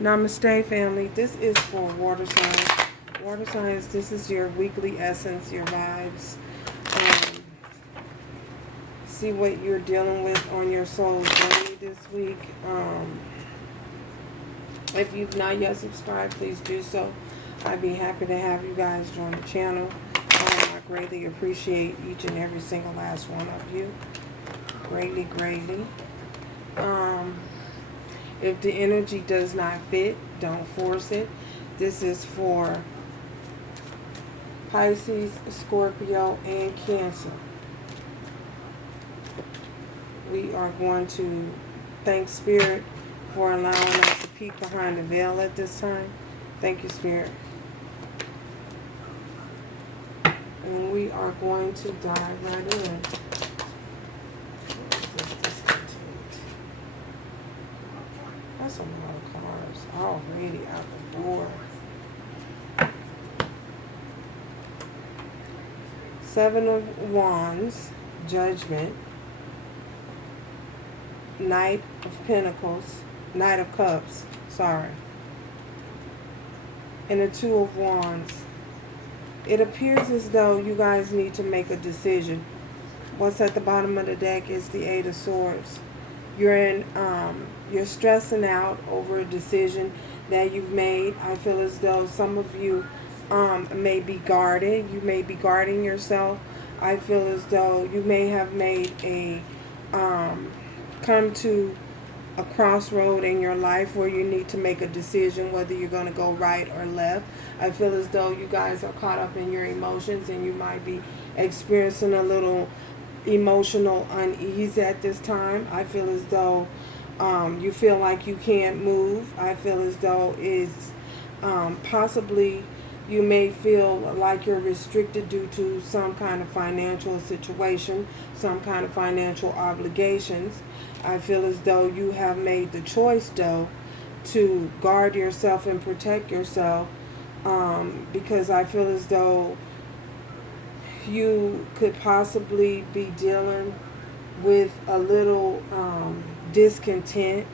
Namaste, family. This is for water signs. Water signs, this is your weekly essence, your vibes. See what you're dealing with on your soul's journey this week. If you've not yet subscribed, please do so. I'd be happy to have you guys join the channel. I greatly appreciate each and every single last one of you. Greatly, greatly. If the energy does not fit, don't force it. This is for Pisces, Scorpio, and Cancer. We are going to thank Spirit for allowing us to peek behind the veil at this time. Thank you, Spirit. And we are going to dive right in. That's a lot of cards already out the door. Seven of Wands, Judgment, Knight of Pentacles, Knight of Cups, sorry, and the Two of Wands. It appears as though you guys need to make a decision. What's at the bottom of the deck is the Eight of Swords. You're stressing out over a decision that you've made. I feel as though some of you may be guarded. You may be guarding yourself. I feel as though you may have made a come to a crossroad in your life where you need to make a decision whether you're going to go right or left. I feel as though you guys are caught up in your emotions and you might be experiencing a little emotional unease at this time. I feel as though you feel like you can't move. I feel as though it's possibly you may feel like you're restricted due to some kind of financial situation, some kind of financial obligations. I feel as though you have made the choice, though, to guard yourself and protect yourself, because I feel as though you could possibly be dealing with a little discontentment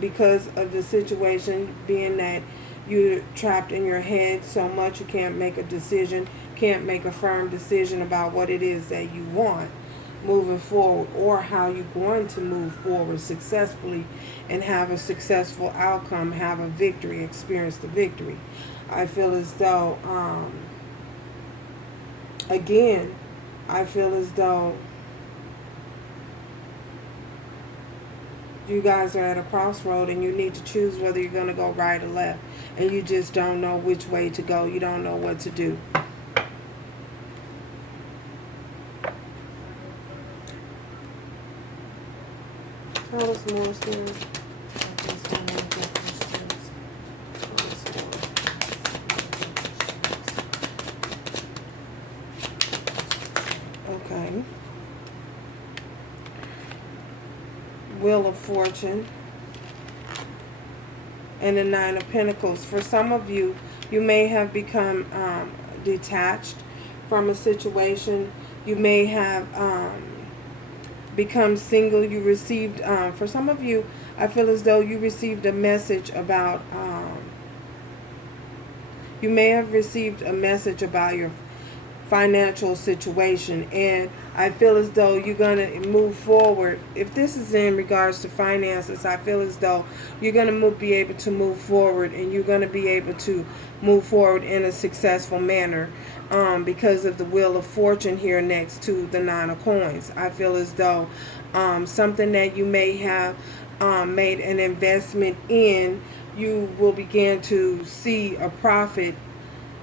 because of the situation, being that you're trapped in your head so much you can't make a decision, can't make a firm decision about what it is that you want moving forward, or how you're going to move forward successfully and have a successful outcome, have a victory, experience the victory. I feel as though, again, I feel as though you guys are at a crossroad and you need to choose whether you're going to go right or left. And you just don't know which way to go. You don't know what to do. Tell us more, Spirit. Okay. Wheel of Fortune and the Nine of Pentacles. For some of you, you may have become detached from a situation. You may have become single. You received, for some of you, I feel as though you received a message about, you may have received a message about your financial situation, and I feel as though you're going to move forward. If this is in regards to finances, I feel as though you're going to be able to move forward, and you're going to be able to move forward in a successful manner because of the Wheel of Fortune here next to the Nine of Coins. I feel as though something that you may have made an investment in, you will begin to see a profit.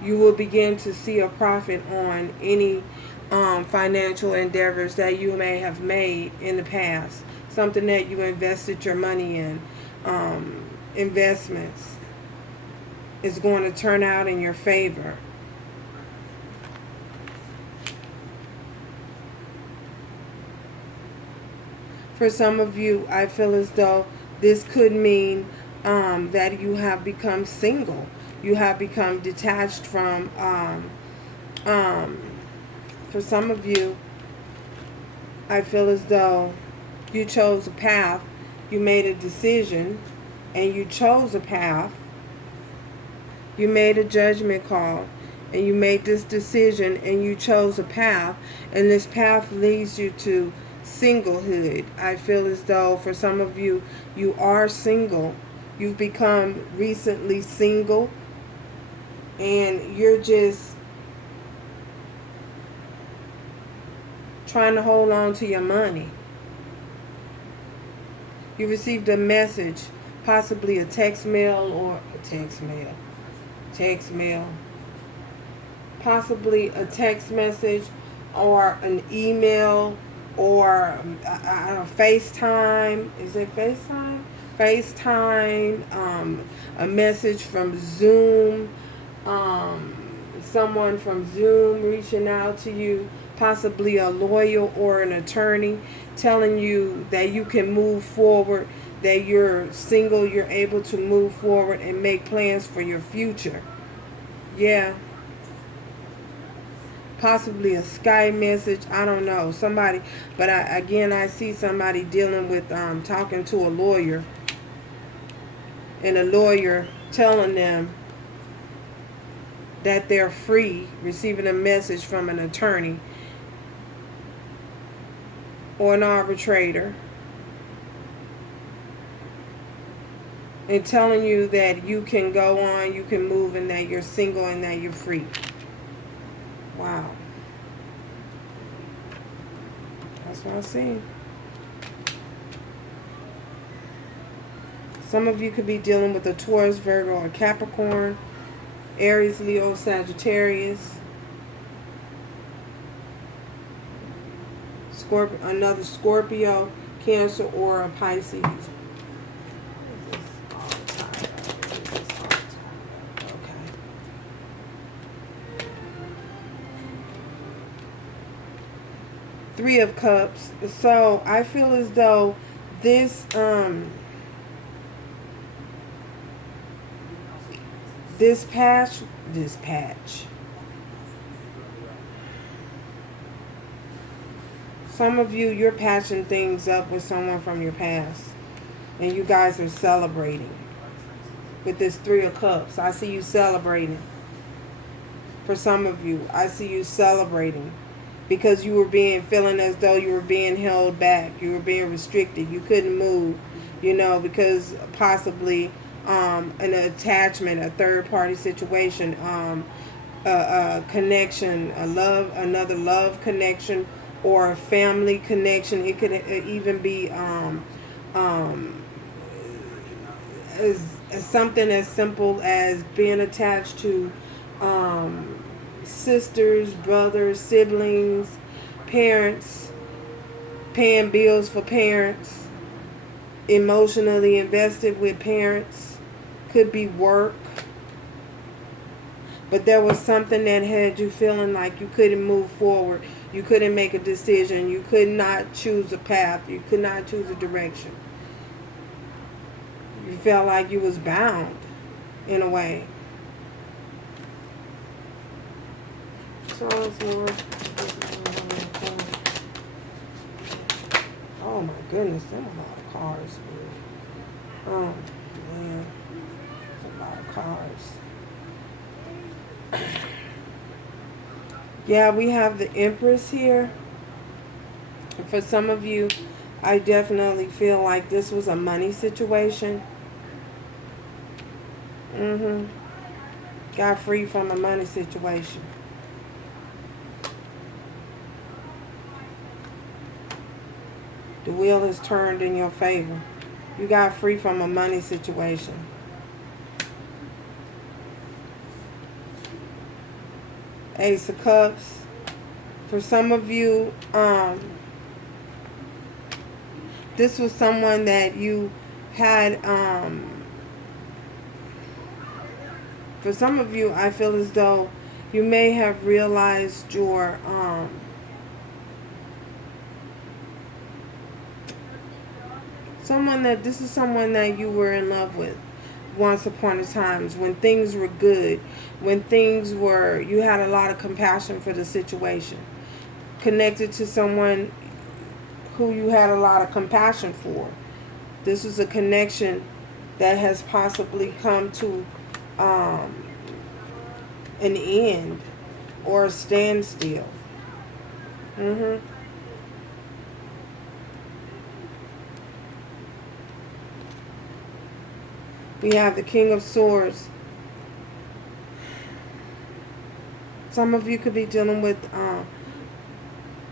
You will begin to see a profit on any financial endeavors that you may have made in the past. Something that you invested your money in. Investments is going to turn out in your favor. For some of you, I feel as though this could mean that you have become single. You have become detached from, for some of you, I feel as though you chose a path, you made a decision, and you chose a path. You made a judgment call, and you made this decision, and you chose a path, and this path leads you to singlehood. I feel as though for some of you, you are single. You've become recently single, and you're just trying to hold on to your money. You received a message, possibly a text mail or possibly a text message or an email or FaceTime. Is it FaceTime? FaceTime, a message from Zoom, someone from Zoom reaching out to you, possibly a lawyer or an attorney telling you that you can move forward, that you're single, you're able to move forward and make plans for your future. Yeah. Possibly a Skype message. I don't know. Somebody, but I see somebody dealing with talking to a lawyer, and a lawyer telling them that they're free, receiving a message from an attorney or an arbitrator, and telling you that you can go on, you can move, and that you're single and that you're free. Wow. That's what I see. Some of you could be dealing with a Taurus, Virgo, or Capricorn, Aries, Leo, Sagittarius, another Scorpio, Cancer, or a Pisces. Three of Cups. So I feel as though this patch. Some of you, you're patching things up with someone from your past, and you guys are celebrating with this Three of Cups. I see you celebrating. For some of you, I see you celebrating because you were feeling as though you were being held back. You were being restricted. You couldn't move, because possibly an attachment, a third-party situation, a connection, another love connection, or a family connection. It could even be as something as simple as being attached to sisters, brothers, siblings, parents, paying bills for parents, emotionally invested with parents, could be work. But there was something that had you feeling like you couldn't move forward. You couldn't make a decision. You could not choose a path. You could not choose a direction. You felt like you was bound in a way. So oh my goodness, there are a lot of cards. Oh man, that's a lot of cards. Yeah, we have the Empress here. For some of you, I definitely feel like this was a money situation. Got free from a money situation. The wheel is turned in your favor. You got free from a money situation. Ace of Cups. For some of you, this was someone that you had, for some of you, I feel as though you may have realized your, this is someone that you were in love with once upon a time, when things were good, when things were, you had a lot of compassion for the situation, connected to someone who you had a lot of compassion for. This was a connection that has possibly come to an end or a standstill. We have the King of Swords. Some of you could be dealing with a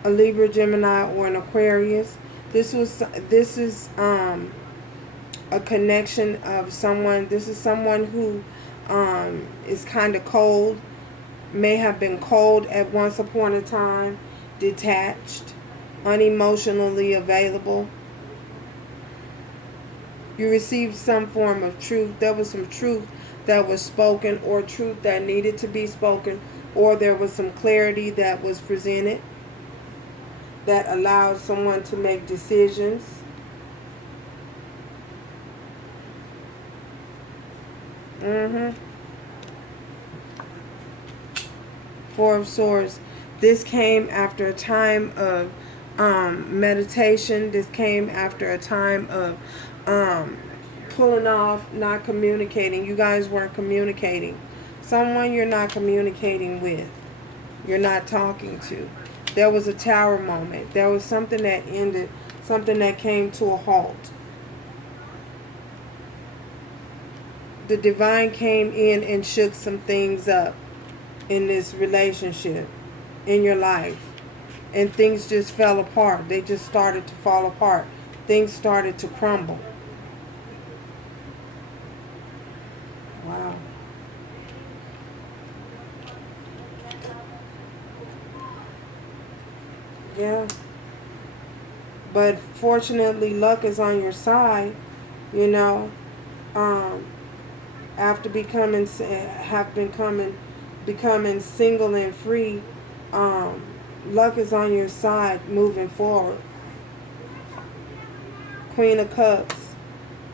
Libra, Gemini, or an Aquarius. This is a connection of someone. This is someone who is kind of cold, may have been cold at once upon a time, detached, unemotionally available. You received some form of truth. There was some truth that was spoken, or truth that needed to be spoken, or there was some clarity that was presented that allowed someone to make decisions. Four of Swords. This came after a time of meditation. This came after a time of pulling off, not communicating. You guys weren't communicating. Someone you're not communicating with. You're not talking to. There was a tower moment. There was something that ended. Something that came to a halt. The divine came in and shook some things up in this relationship, in your life. And things just fell apart. They just started to fall apart. Things started to crumble. Wow. Yeah. But fortunately, luck is on your side, you know. After becoming single and free, luck is on your side moving forward. Queen of Cups.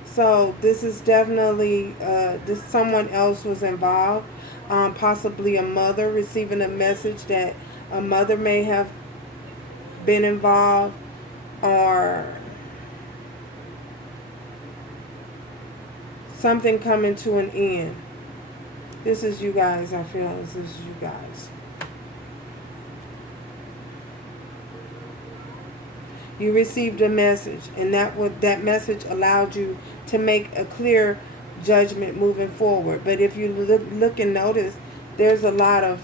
So this is definitely this someone else was involved, possibly a mother receiving a message that a mother may have been involved, or something coming to an end. This is you guys. I feel this is you guys. You received a message, and that message allowed you to make a clear judgment moving forward. But if you look and notice, there's a lot of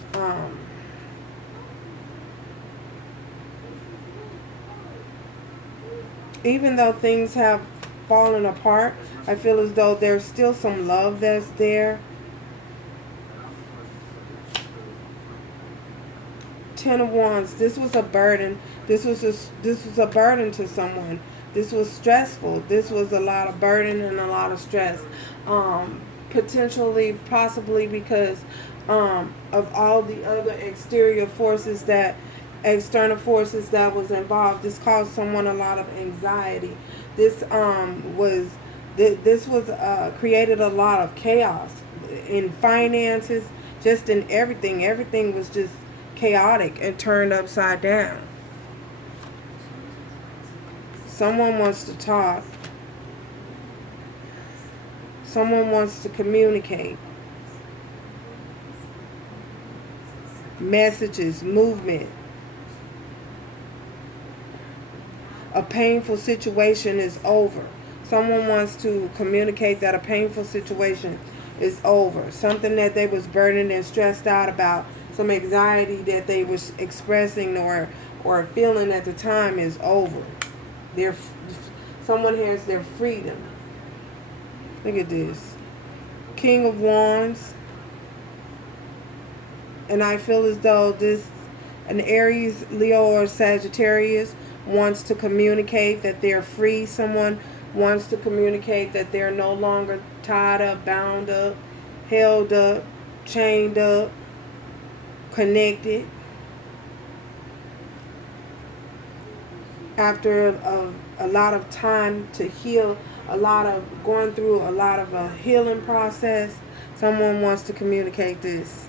even though things have fallen apart, I feel as though there's still some love that's there. Ten of Wands. This was a burden. This was a burden to someone. This was stressful. This was a lot of burden and a lot of stress. Potentially, possibly because of all the other external forces that was involved. This caused someone a lot of anxiety. This created a lot of chaos in finances, just in everything. Everything was just chaotic and turned upside down. Someone wants to talk. Someone wants to communicate. Messages, movement. A painful situation is over. Someone wants to communicate that a painful situation is over. Something that they was burdened and stressed out about. Some anxiety that they was expressing or feeling at the time is over. Someone has their freedom. Look at this. King of Wands. And I feel as though an Aries, Leo, or Sagittarius wants to communicate that they're free. Someone wants to communicate that they're no longer tied up, bound up, held up, chained up, connected. After a lot of time to heal, going through a lot of a healing process, someone wants to communicate this.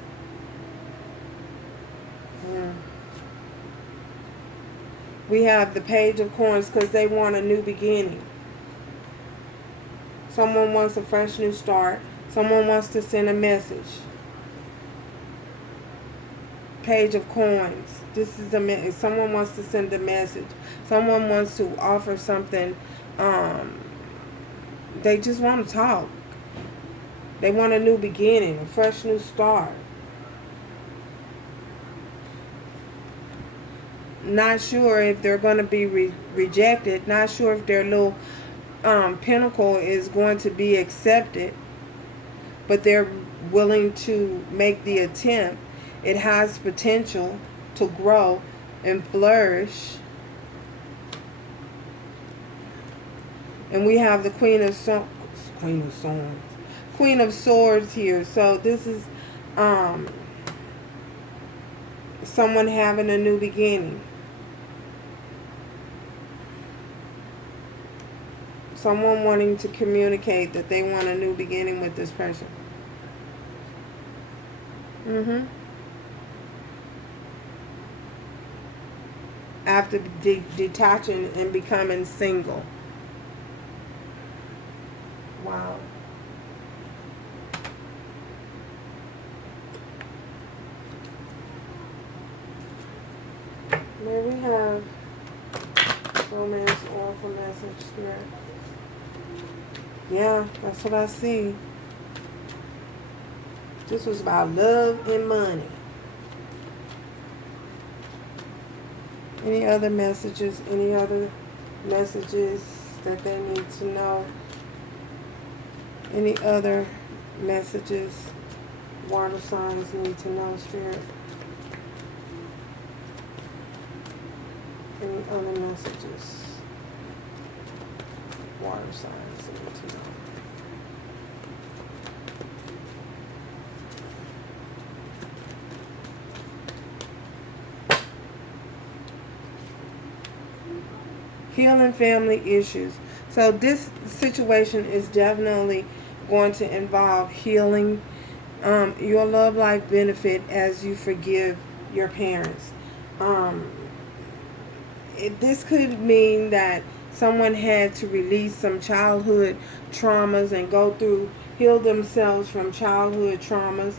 We have the Page of Coins because they want a new beginning. Someone wants a fresh new start. Someone wants to send a message. Page of coins. This is a someone wants to send a message. Someone wants to offer something. They just want to talk. They want a new beginning, a fresh new start. Not sure if they're going to be rejected. Not sure if their little pinnacle is going to be accepted. But they're willing to make the attempt. It has potential to grow and flourish. And we have the Queen of Swords here. So this is someone having a new beginning. Someone wanting to communicate that they want a new beginning with this person. After detaching and becoming single. Wow. There we have romance oracle message here. Yeah, that's what I see. This was about love and money. Any other messages? Any other messages that they need to know? Any other messages water signs need to know, Spirit? Any other messages water signs need to know? Healing family issues. So this situation is definitely going to involve healing your love life benefit as you forgive your parents. This could mean that someone had to release some childhood traumas and heal themselves from childhood traumas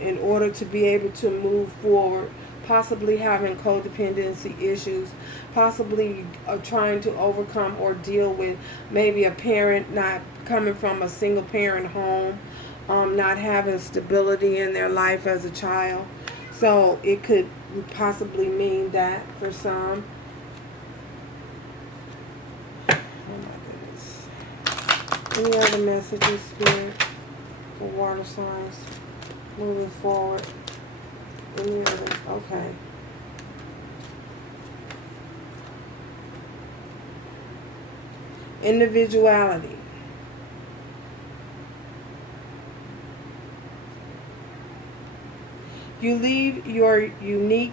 in order to be able to move forward, possibly having codependency issues, possibly trying to overcome or deal with maybe a parent not coming from a single parent home, not having stability in their life as a child. So it could possibly mean that for some. Oh my goodness. Any other messages, Spirit, for water signs moving forward? Any other? Okay. Individuality. You leave your unique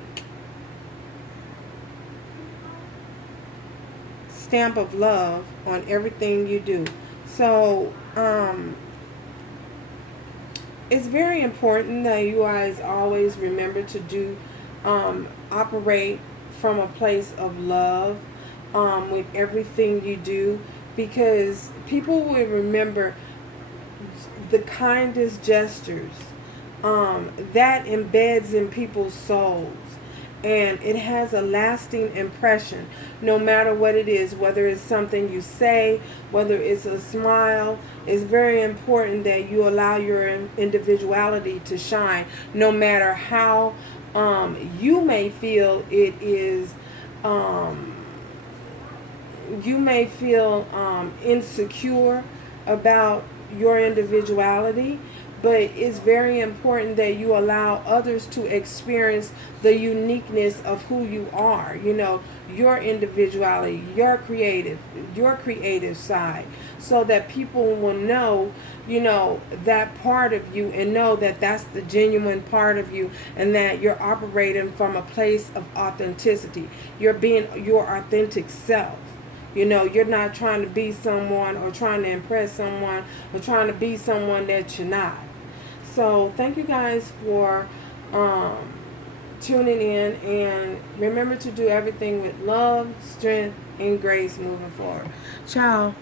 stamp of love on everything you do. So, it's very important that you guys always remember to operate from a place of love with everything you do, because people will remember the kindest gestures. That embeds in people's souls, and it has a lasting impression no matter what it is, whether it's something you say, whether it's a smile. It's very important that you allow your individuality to shine, no matter how you may feel it is you may feel insecure about your individuality. But it's very important that you allow others to experience the uniqueness of who you are. You know, your individuality, your creative side, so that people will know, you know, that part of you, and know that that's the genuine part of you, and that you're operating from a place of authenticity. You're being your authentic self. You know, you're not trying to be someone or trying to impress someone or trying to be someone that you're not. So thank you guys for tuning in, and remember to do everything with love, strength, and grace moving forward. Ciao.